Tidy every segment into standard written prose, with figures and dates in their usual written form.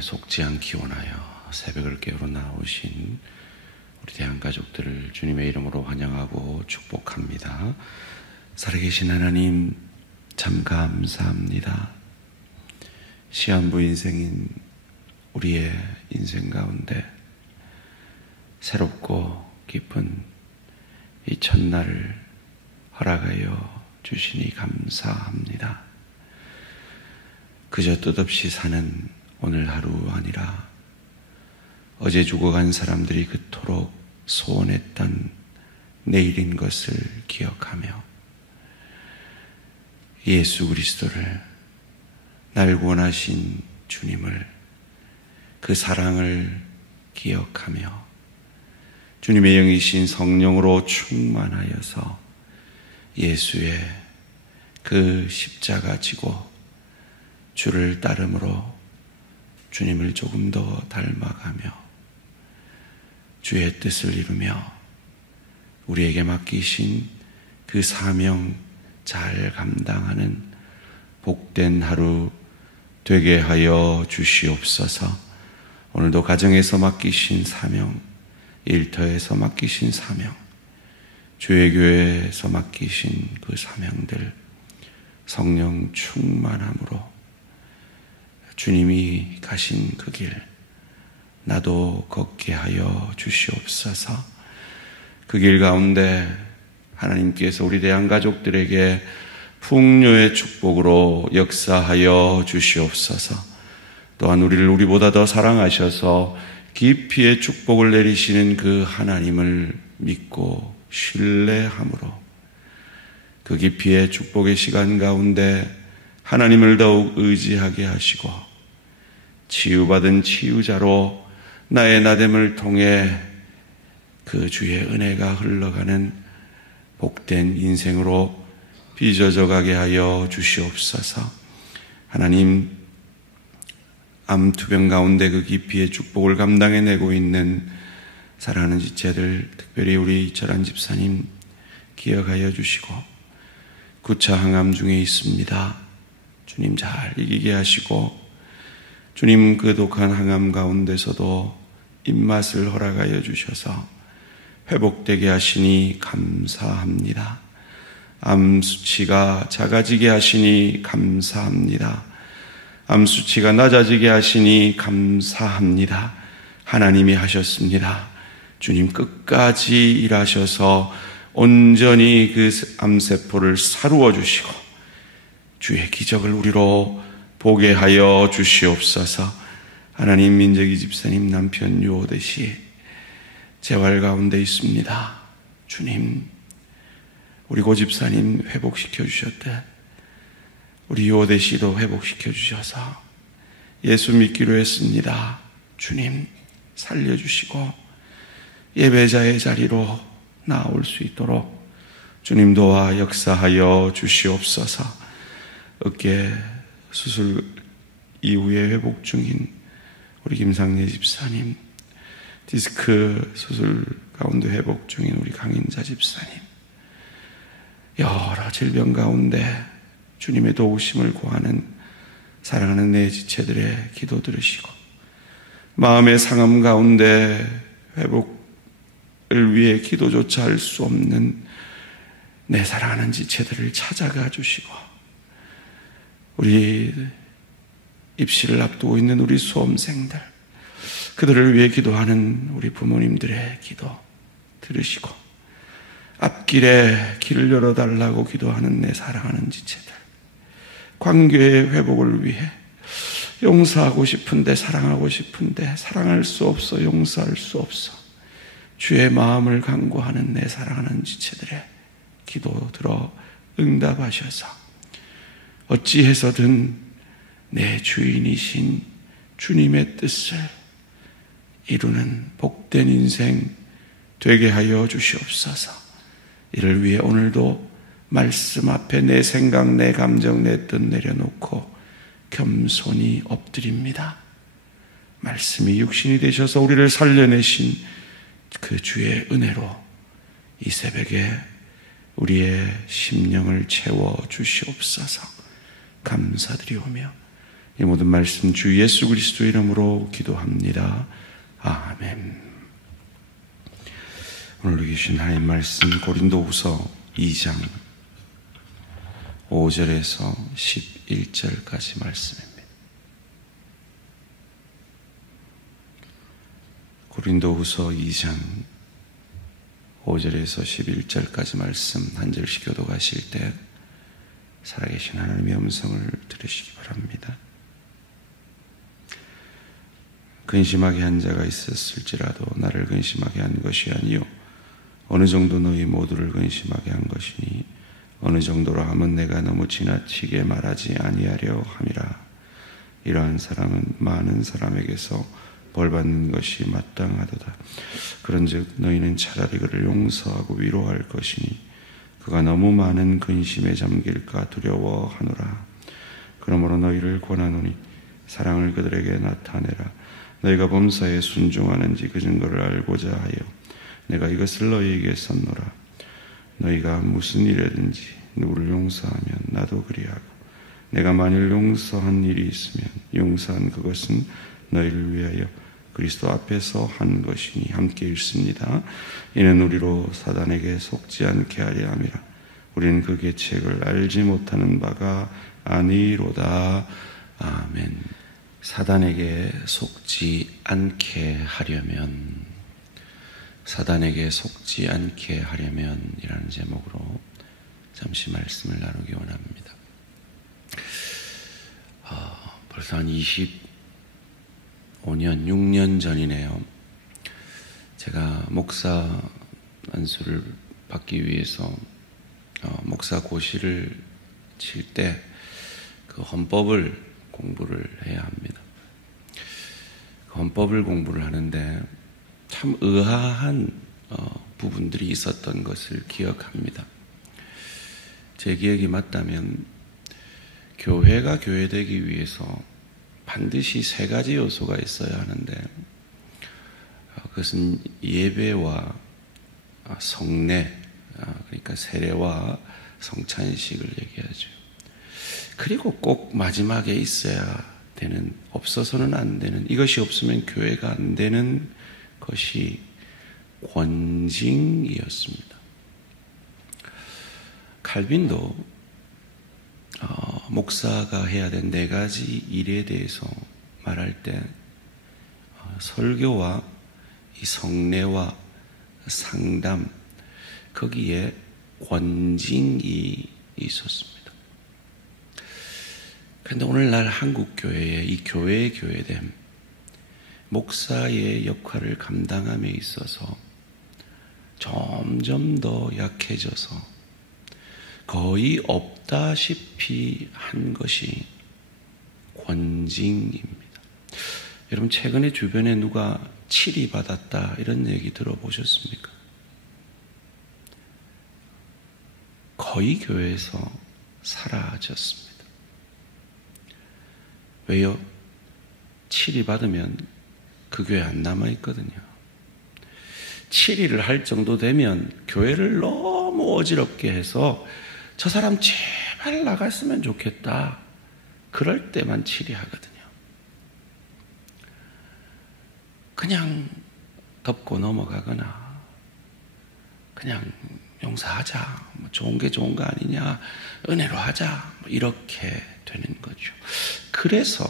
하나님께 속지 않기 원하여 새벽을 깨우러 나오신 우리 대한가족들을 주님의 이름으로 환영하고 축복합니다. 살아계신 하나님 참 감사합니다. 시한부 인생인 우리의 인생 가운데 새롭고 기쁜 이 첫날을 허락하여 주시니 감사합니다. 그저 뜻없이 사는 오늘 하루 아니라 어제 죽어간 사람들이 그토록 소원했던 내일인 것을 기억하며 예수 그리스도를 날 구원하신 주님을 그 사랑을 기억하며 주님의 영이신 성령으로 충만하여서 예수의 그 십자가 지고 주를 따름으로 주님을 조금 더 닮아가며 주의 뜻을 이루며 우리에게 맡기신 그 사명 잘 감당하는 복된 하루 되게 하여 주시옵소서. 오늘도 가정에서 맡기신 사명, 일터에서 맡기신 사명, 주의 교회에서 맡기신 그 사명들 성령 충만함으로 주님이 가신 그 길 나도 걷게 하여 주시옵소서. 그 길 가운데 하나님께서 우리 대한가족들에게 풍요의 축복으로 역사하여 주시옵소서. 또한 우리를 우리보다 더 사랑하셔서 깊이의 축복을 내리시는 그 하나님을 믿고 신뢰함으로 그 깊이의 축복의 시간 가운데 하나님을 더욱 의지하게 하시고 치유받은 치유자로 나의 나됨을 통해 그 주의 은혜가 흘러가는 복된 인생으로 빚어져 가게 하여 주시옵소서. 하나님, 암투병 가운데 그 깊이의 축복을 감당해내고 있는 사랑하는 지체들, 특별히 우리 이철한 집사님 기억하여 주시고 9차 항암 중에 있습니다. 주님 잘 이기게 하시고 주님 그 독한 항암 가운데서도 입맛을 허락하여 주셔서 회복되게 하시니 감사합니다. 암 수치가 작아지게 하시니 감사합니다. 암 수치가 낮아지게 하시니 감사합니다. 하나님이 하셨습니다. 주님 끝까지 일하셔서 온전히 그 암세포를 사루어 주시고 주의 기적을 우리로 보게 하여 주시옵소서. 하나님, 민재기 집사님 남편 유호대 씨 재활 가운데 있습니다. 주님, 우리 고 집사님 회복시켜 주셨대. 우리 유호대 씨도 회복시켜 주셔서 예수 믿기로 했습니다. 주님 살려주시고 예배자의 자리로 나올 수 있도록 주님 도와 역사하여 주시옵소서. 어깨 수술 이후에 회복 중인 우리 김상래 집사님, 디스크 수술 가운데 회복 중인 우리 강인자 집사님, 여러 질병 가운데 주님의 도우심을 구하는 사랑하는 내 지체들의 기도 들으시고 마음의 상함 가운데 회복을 위해 기도조차 할 수 없는 내 사랑하는 지체들을 찾아가 주시고 우리 입시를 앞두고 있는 우리 수험생들, 그들을 위해 기도하는 우리 부모님들의 기도 들으시고 앞길에 길을 열어달라고 기도하는 내 사랑하는 지체들, 관계의 회복을 위해 용서하고 싶은데 사랑하고 싶은데 사랑할 수 없어, 용서할 수 없어 주의 마음을 간구하는 내 사랑하는 지체들의 기도 들어 응답하셔서 어찌해서든 내 주인이신 주님의 뜻을 이루는 복된 인생 되게 하여 주시옵소서. 이를 위해 오늘도 말씀 앞에 내 생각, 내 감정, 내 뜻 내려놓고 겸손히 엎드립니다. 말씀이 육신이 되셔서 우리를 살려내신 그 주의 은혜로 이 새벽에 우리의 심령을 채워 주시옵소서. 감사드리오며 이 모든 말씀 주 예수 그리스도 이름으로 기도합니다. 아멘. 오늘 주신 하나님 말씀 고린도후서 2장 5절에서 11절까지 말씀입니다. 고린도후서 2장 5절에서 11절까지 말씀 한 절씩 교독하실 때 살아계신 하나님의 음성을 들으시기 바랍니다. 근심하게 한 자가 있었을지라도 나를 근심하게 한 것이 아니요 어느 정도 너희 모두를 근심하게 한 것이니 어느 정도로 하면 내가 너무 지나치게 말하지 아니하려 함이라. 이러한 사람은 많은 사람에게서 벌받는 것이 마땅하도다. 그런즉 너희는 차라리 그를 용서하고 위로할 것이니 그가 너무 많은 근심에 잠길까 두려워하노라. 그러므로 너희를 권하노니 사랑을 그들에게 나타내라. 너희가 범사에 순종하는지 그 증거를 알고자 하여 내가 이것을 너희에게 썼노라. 너희가 무슨 일이든지 누구를 용서하면 나도 그리하고 내가 만일 용서한 일이 있으면 용서한 그것은 너희를 위하여 그리스도 앞에서 한 것이니 함께 읽습니다. 이는 우리로 사단에게 속지 않게 하려 함이라. 우리는 그 계책을 알지 못하는 바가 아니로다. 아멘. 사단에게 속지 않게 하려면, 사단에게 속지 않게 하려면 이라는 제목으로 잠시 말씀을 나누기 원합니다. 벌써 한 25년, 6년 전이네요. 제가 목사 안수를 받기 위해서 목사 고시를 칠 때 그 헌법을 공부를 해야 합니다. 그 헌법을 공부를 하는데 참 의아한 부분들이 있었던 것을 기억합니다. 제 기억이 맞다면 교회가 교회되기 위해서 반드시 3가지 요소가 있어야 하는데 그것은 예배와 성례, 그러니까 세례와 성찬식을 얘기하죠. 그리고 꼭 마지막에 있어야 되는, 없어서는 안 되는, 이것이 없으면 교회가 안 되는 것이 권징이었습니다. 칼빈도 목사가 해야 된 4가지 일에 대해서 말할 때 설교와 이 성례와 상담, 거기에 권징이 있었습니다. 그런데 오늘날 한국 교회에 이 교회의 교회됨, 목사의 역할을 감당함에 있어서 점점 더 약해져서 거의 없다시피 한 것이 권징입니다. 여러분 최근에 주변에 누가 치리 받았다 이런 얘기 들어보셨습니까? 거의 교회에서 사라졌습니다. 왜요? 치리 받으면 그 교회 안 남아있거든요. 치리를 할 정도 되면 교회를 너무 어지럽게 해서 저 사람 제발 나갔으면 좋겠다. 그럴 때만 치리하거든요. 그냥 덮고 넘어가거나 그냥 용서하자. 좋은 게 좋은 거 아니냐. 은혜로 하자. 이렇게 되는 거죠. 그래서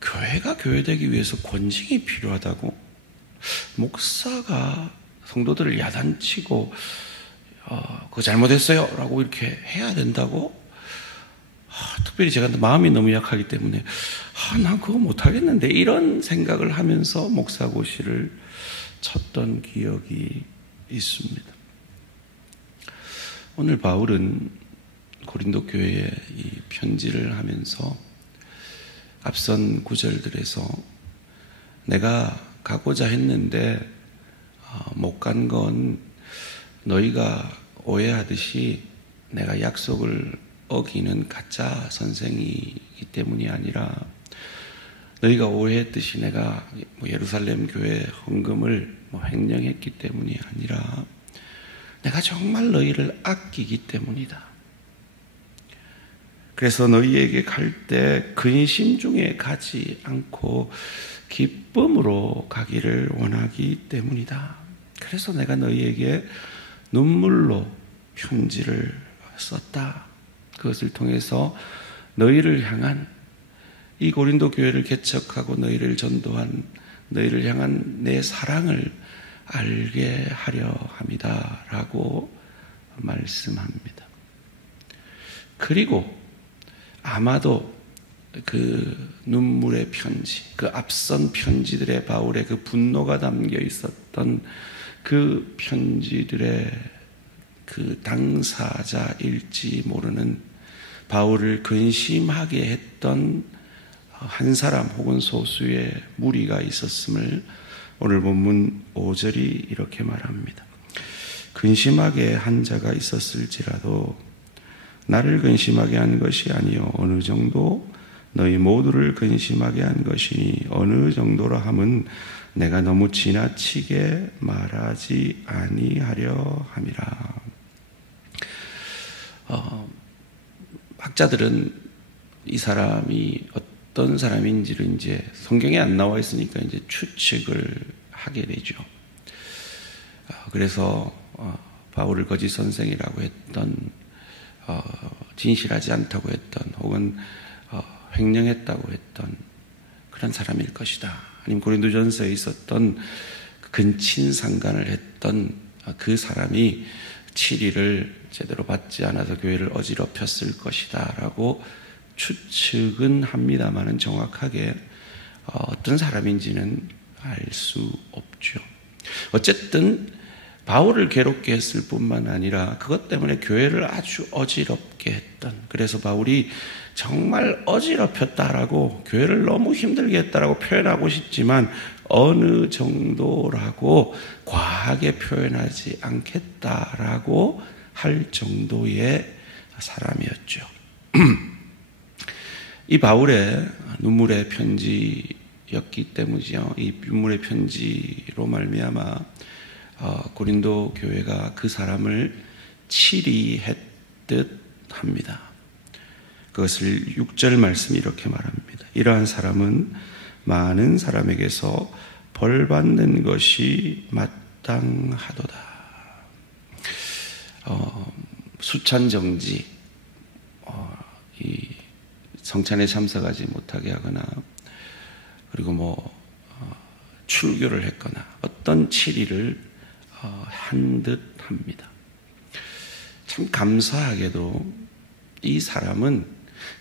교회가 교회되기 위해서 권징이 필요하다고 목사가 성도들을 야단치고 그거 잘못했어요 라고 이렇게 해야 된다고? 특별히 제가 마음이 너무 약하기 때문에 난 그거 못하겠는데 이런 생각을 하면서 목사고시를 쳤던 기억이 있습니다. 오늘 바울은 고린도 교회에 이 편지를 하면서 앞선 구절들에서 내가 가고자 했는데 못 간 건 너희가 오해하듯이 내가 약속을 어기는 가짜 선생이기 때문이 아니라 너희가 오해했듯이 내가 예루살렘 교회 헌금을 횡령했기 때문이 아니라 내가 정말 너희를 아끼기 때문이다. 그래서 너희에게 갈 때 근심 중에 가지 않고 기쁨으로 가기를 원하기 때문이다. 그래서 내가 너희에게 눈물로 편지를 썼다. 그것을 통해서 너희를 향한, 이 고린도 교회를 개척하고 너희를 전도한, 너희를 향한 내 사랑을 알게 하려 합니다. 라고 말씀합니다. 그리고 아마도 그 눈물의 편지, 그 앞선 편지들의 바울의 그 분노가 담겨 있었던 그 편지들의 그 당사자일지 모르는, 바울을 근심하게 했던 한 사람 혹은 소수의 무리가 있었음을 오늘 본문 5절이 이렇게 말합니다. 근심하게 한 자가 있었을지라도 나를 근심하게 한 것이 아니요 어느 정도 너희 모두를 근심하게 한 것이니, 어느 정도라 함은 내가 너무 지나치게 말하지 아니하려 함이라. 학자들은 이 사람이 어떤 사람인지를 이제 성경에 안 나와 있으니까 이제 추측을 하게 되죠. 그래서 바울을 거짓 선생이라고 했던, 진실하지 않다고 했던, 혹은 횡령했다고 했던 그런 사람일 것이다. 아니면 고린도전서에 있었던 근친상간을 했던 그 사람이 7일을 제대로 받지 않아서 교회를 어지럽혔을 것이다 라고 추측은 합니다만은 정확하게 어떤 사람인지는 알 수 없죠. 어쨌든 바울을 괴롭게 했을 뿐만 아니라 그것 때문에 교회를 아주 어지럽게 했던, 그래서 바울이 정말 어지럽혔다라고, 교회를 너무 힘들게 했다라고 표현하고 싶지만 어느 정도라고 과하게 표현하지 않겠다라고 할 정도의 사람이었죠. 이 바울의 눈물의 편지였기 때문이죠. 이 눈물의 편지로 말미암아 고린도 교회가 그 사람을 치리했듯 합니다. 그것을 6절 말씀이 이렇게 말합니다. 이러한 사람은 많은 사람에게서 벌받는 것이 마땅하도다. 수찬정지, 이 성찬에 참석하지 못하게 하거나, 그리고 출교를 했거나 어떤 치리를 한 듯 합니다. 참 감사하게도 이 사람은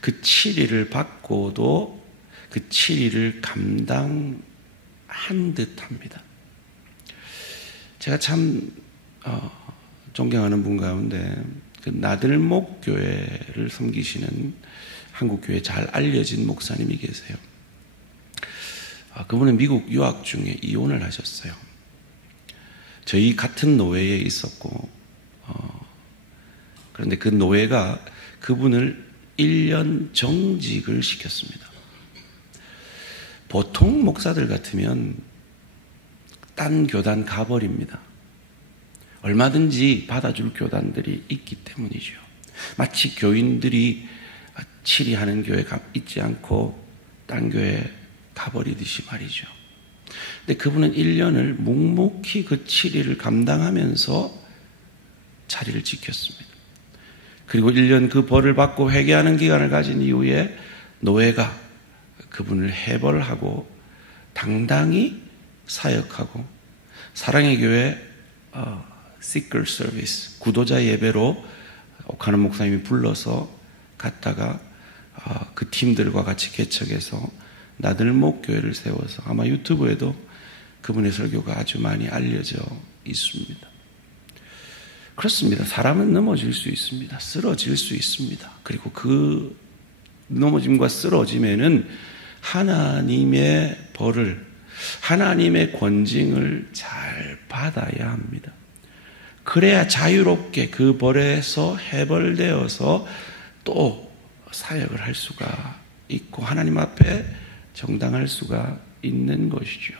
그 치리를 받고도 그 치리를 감당한 듯 합니다. 제가 참 존경하는 분 가운데 그 나들목 교회를 섬기시는 한국 교회에 잘 알려진 목사님이 계세요. 그분은 미국 유학 중에 이혼을 하셨어요. 저희 같은 노회에 있었고, 그런데 그 노회가 그분을 1년 정직을 시켰습니다. 보통 목사들 같으면 딴 교단 가버립니다. 얼마든지 받아줄 교단들이 있기 때문이죠. 마치 교인들이 치리하는 교회가 있지 않고 딴 교회 가버리듯이 말이죠. 근데 그분은 1년을 묵묵히 그 치리를 감당하면서 자리를 지켰습니다. 그리고 1년 그 벌을 받고 회개하는 기간을 가진 이후에 노예가 그분을 해벌하고 당당히 사역하고, 사랑의 교회 Seeker Service, 구도자 예배로 옥하는 목사님이 불러서 갔다가 그 팀들과 같이 개척해서 나들목 교회를 세워서 아마 유튜브에도 그분의 설교가 아주 많이 알려져 있습니다. 그렇습니다. 사람은 넘어질 수 있습니다. 쓰러질 수 있습니다. 그리고 그 넘어짐과 쓰러짐에는 하나님의 벌을, 하나님의 권징을 잘 받아야 합니다. 그래야 자유롭게 그 벌에서 해벌되어서 또 사역을 할 수가 있고 하나님 앞에 정당할 수가 있는 것이죠.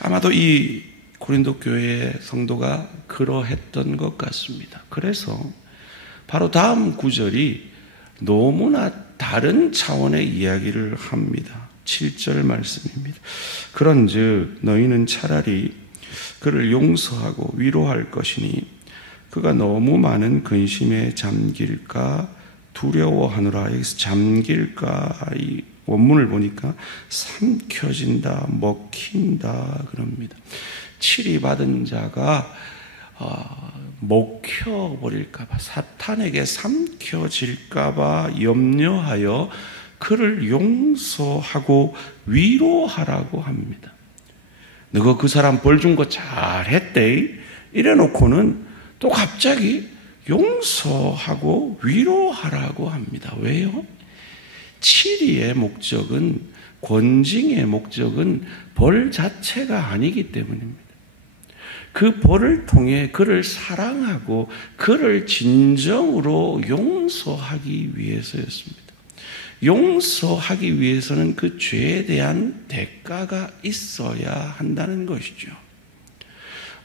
아마도 이 고린도 교회의 성도가 그러했던 것 같습니다. 그래서 바로 다음 구절이 너무나 다른 차원의 이야기를 합니다. 7절 말씀입니다. 그런즉 너희는 차라리 그를 용서하고 위로할 것이니 그가 너무 많은 근심에 잠길까 두려워하노라. 여기서 잠길까, 이 원문을 보니까 삼켜진다, 먹힌다 그럽니다. 치리받은 자가 먹혀버릴까봐, 사탄에게 삼켜질까봐 염려하여 그를 용서하고 위로하라고 합니다. 너가 그 사람 벌 준 거 잘했대 이래놓고는 또 갑자기 용서하고 위로하라고 합니다. 왜요? 치리의 목적은, 권징의 목적은 벌 자체가 아니기 때문입니다. 그 벌을 통해 그를 사랑하고 그를 진정으로 용서하기 위해서였습니다. 용서하기 위해서는 그 죄에 대한 대가가 있어야 한다는 것이죠.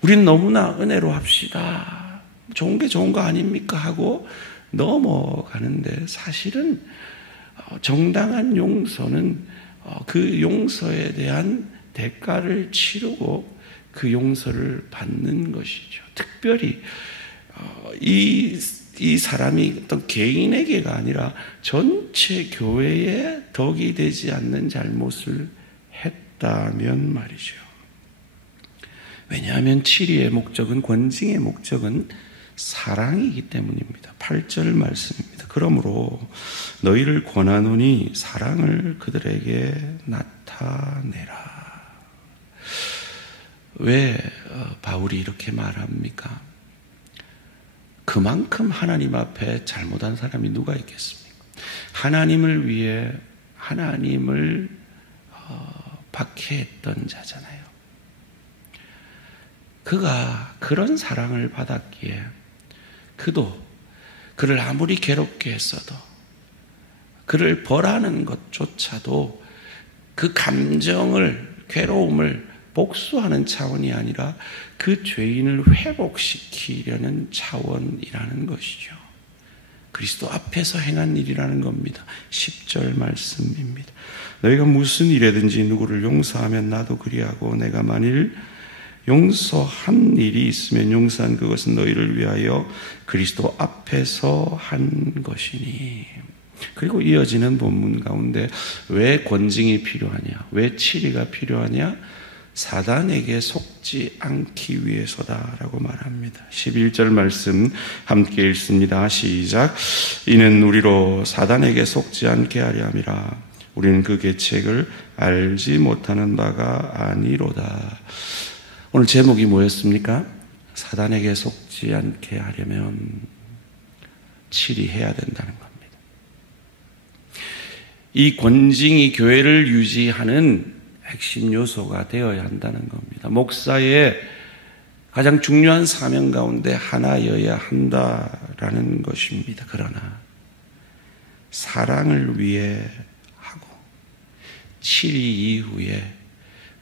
우린 너무나 은혜로 합시다, 좋은 게 좋은 거 아닙니까 하고 넘어가는데, 사실은 정당한 용서는 그 용서에 대한 대가를 치르고 그 용서를 받는 것이죠. 특별히 이 사람이 어떤 개인에게가 아니라 전체 교회에 덕이 되지 않는 잘못을 했다면 말이죠. 왜냐하면 치리의 목적은, 권징의 목적은 사랑이기 때문입니다. 8절 말씀입니다. 그러므로 너희를 권하노니 사랑을 그들에게 나타내라. 왜 바울이 이렇게 말합니까? 그만큼 하나님 앞에 잘못한 사람이 누가 있겠습니까? 하나님을 위해 하나님을 박해했던 자잖아요. 그가 그런 사랑을 받았기에 그를 아무리 괴롭게 했어도, 그를 벌하는 것조차도 그 감정을, 괴로움을 복수하는 차원이 아니라 그 죄인을 회복시키려는 차원이라는 것이죠. 그리스도 앞에서 행한 일이라는 겁니다. 10절 말씀입니다. 너희가 무슨 일에든지 누구를 용서하면 나도 그리하고, 내가 만일 용서한 일이 있으면 용서한 그것은 너희를 위하여 그리스도 앞에서 한 것이니. 그리고 이어지는 본문 가운데 왜 권징이 필요하냐, 왜 치리가 필요하냐? 사단에게 속지 않기 위해서다라고 말합니다. 11절 말씀 함께 읽습니다. 시작. 이는 우리로 사단에게 속지 않게 하려 함이라. 우리는 그 계책을 알지 못하는 바가 아니로다. 오늘 제목이 뭐였습니까? 사단에게 속지 않게 하려면 치리해야 된다는 겁니다. 이 권징이 교회를 유지하는 핵심 요소가 되어야 한다는 겁니다. 목사의 가장 중요한 사명 가운데 하나여야 한다라는 것입니다. 그러나 사랑을 위해 하고 치리 이후에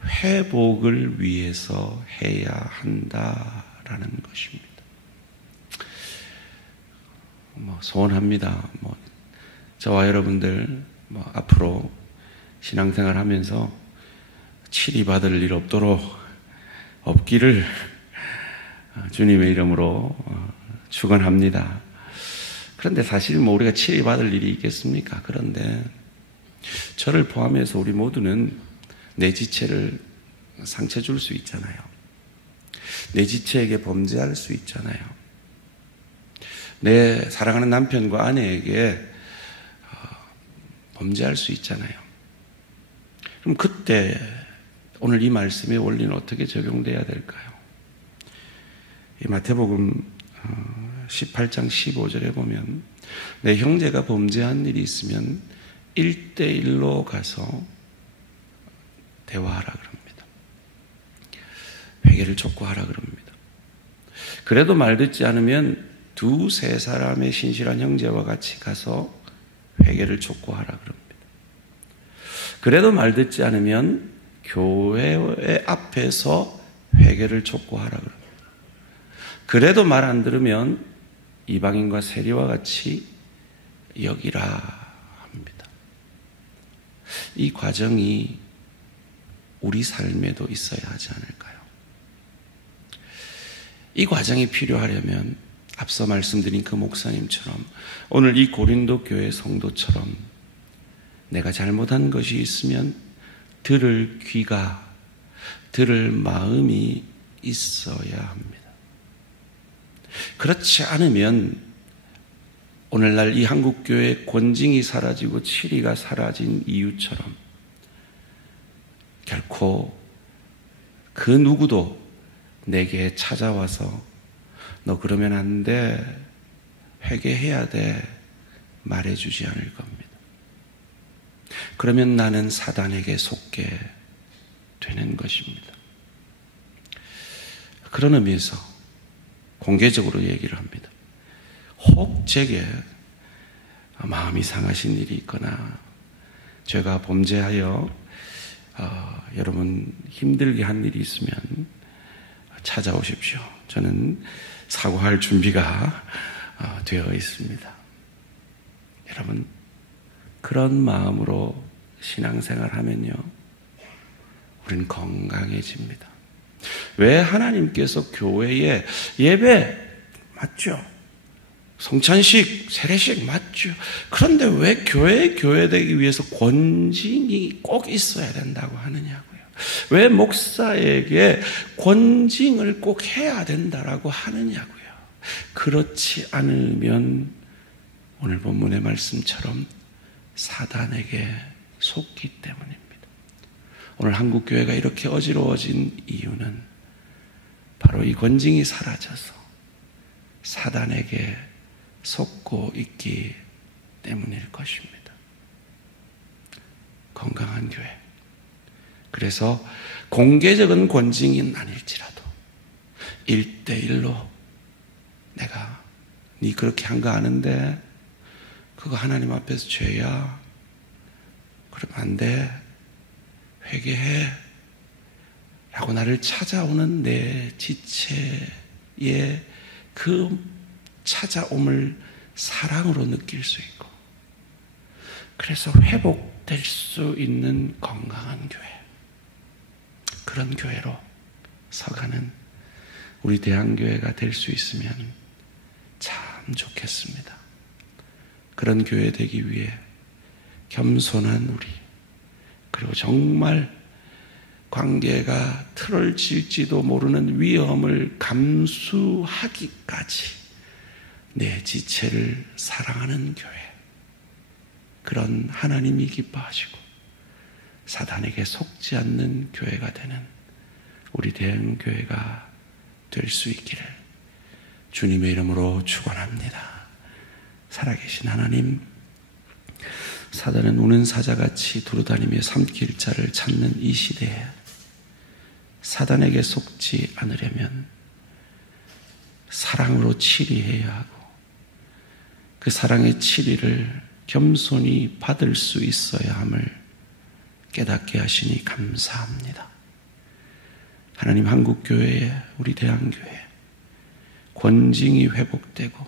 회복을 위해서 해야 한다라는 것입니다. 소원합니다. 저와 여러분들 앞으로 신앙생활 하면서 치리받을 일 없기를 주님의 이름으로 축원합니다. 그런데 사실 우리가 치리받을 일이 있겠습니까? 그런데 저를 포함해서 우리 모두는 내 지체를 상처 줄 수 있잖아요. 내 지체에게 범죄할 수 있잖아요. 내 사랑하는 남편과 아내에게 범죄할 수 있잖아요. 그럼 그때 오늘 이 말씀의 원리는 어떻게 적용돼야 될까요? 이 마태복음 18장 15절에 보면 내 형제가 범죄한 일이 있으면 1대1로 가서 대화하라 그럽니다. 회개를 촉구하라 그럽니다. 그래도 말 듣지 않으면 2-3 사람의 신실한 형제와 같이 가서 회개를 촉구하라 그럽니다. 그래도 말 듣지 않으면 교회 앞에서 회개를 촉구하라 그럽니다. 그래도 말 안 들으면 이방인과 세리와 같이 여기라 합니다. 이 과정이 우리 삶에도 있어야 하지 않을까요? 이 과정이 필요하려면 앞서 말씀드린 그 목사님처럼 오늘 이 고린도 교회 성도처럼 내가 잘못한 것이 있으면 들을 귀가, 들을 마음이 있어야 합니다. 그렇지 않으면 오늘날 이 한국교회의 권징이 사라지고 치리가 사라진 이유처럼 결코 그 누구도 내게 찾아와서 너 그러면 안 돼, 회개해야 돼 말해주지 않을 겁니다. 그러면 나는 사단에게 속게 되는 것입니다. 그런 의미에서 공개적으로 얘기를 합니다. 혹 제게 마음이 상하신 일이 있거나 제가 범죄하여 여러분 힘들게 한 일이 있으면 찾아오십시오. 저는 사과할 준비가 되어 있습니다. 여러분, 그런 마음으로 신앙생활 하면요, 우리는 건강해집니다. 왜 하나님께서 교회에 예배 맞죠? 성찬식, 세례식 맞죠? 그런데 왜 교회에 교회되기 위해서 권징이 꼭 있어야 된다고 하느냐고요? 왜 목사에게 권징을 꼭 해야 된다라고 하느냐고요? 그렇지 않으면 오늘 본문의 말씀처럼 사단에게 속기 때문입니다. 오늘 한국교회가 이렇게 어지러워진 이유는 바로 이 권징이 사라져서 사단에게 속고 있기 때문일 것입니다. 건강한 교회. 그래서 공개적인 권징은 아닐지라도 1대1로 내가 네 그렇게 한 거 아는데 그거 하나님 앞에서 죄야. 그러면 안 돼. 회개해. 라고 나를 찾아오는 내 지체의 그 찾아옴을 사랑으로 느낄 수 있고, 그래서 회복될 수 있는 건강한 교회, 그런 교회로 서가는 우리 대한교회가 될 수 있으면 참 좋겠습니다. 그런 교회 되기 위해 겸손한 우리, 그리고 정말 관계가 틀어질지도 모르는 위험을 감수하기까지 내 지체를 사랑하는 교회, 그런 하나님이 기뻐하시고 사단에게 속지 않는 교회가 되는 우리 대한교회가 될 수 있기를 주님의 이름으로 축원합니다. 살아계신 하나님, 사단은 우는 사자같이 두루다니며 삼킬 자를 찾는 이 시대에 사단에게 속지 않으려면 사랑으로 치리해야 하고, 그 사랑의 치리를 겸손히 받을 수 있어야 함을 깨닫게 하시니 감사합니다. 하나님, 한국교회에, 우리 대한교회 권징이 회복되고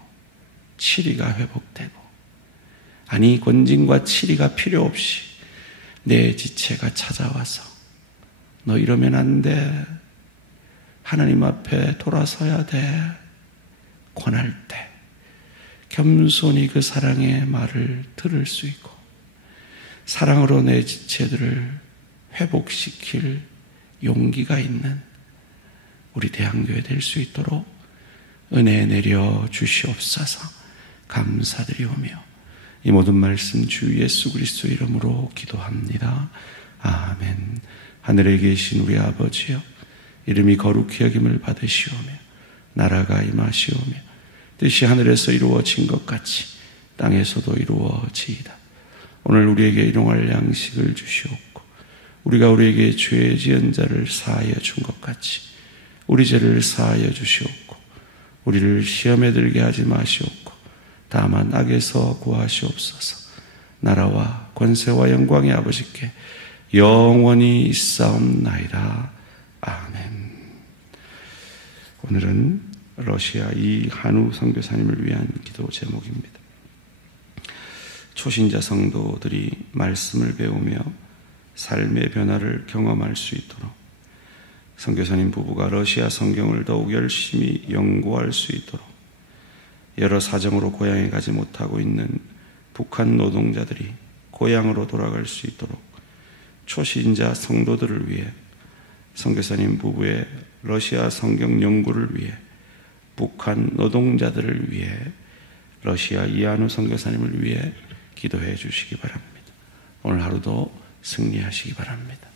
치리가 회복되고, 아니 권징과 치리가 필요 없이 내 지체가 찾아와서 너 이러면 안 돼, 하나님 앞에 돌아서야 돼 권할 때 겸손히 그 사랑의 말을 들을 수 있고 사랑으로 내 지체들을 회복시킬 용기가 있는 우리 대한교회 될 수 있도록 은혜 내려 주시옵소서. 감사드리오며 이 모든 말씀 주 예수 그리스도 이름으로 기도합니다. 아멘. 하늘에 계신 우리 아버지여, 이름이 거룩히 여김을 받으시오며 나라가 임하시오며 뜻이 하늘에서 이루어진 것 같이 땅에서도 이루어지이다. 오늘 우리에게 일용할 양식을 주시옵고, 우리가 우리에게 죄 지은 자를 사하여 준 것 같이 우리 죄를 사하여 주시옵고, 우리를 시험에 들게 하지 마시옵고 다만 악에서 구하시옵소서. 나라와 권세와 영광의 아버지께 영원히 있사옵나이다. 아멘. 오늘은 러시아 이한우 선교사님을 위한 기도 제목입니다. 초신자 성도들이 말씀을 배우며 삶의 변화를 경험할 수 있도록, 선교사님 부부가 러시아 성경을 더욱 열심히 연구할 수 있도록, 여러 사정으로 고향에 가지 못하고 있는 북한 노동자들이 고향으로 돌아갈 수 있도록 초신자 성도들을 위해, 선교사님 부부의 러시아 성경 연구를 위해, 북한 노동자들을 위해, 러시아 이한우 선교사님을 위해 기도해 주시기 바랍니다. 오늘 하루도 승리하시기 바랍니다.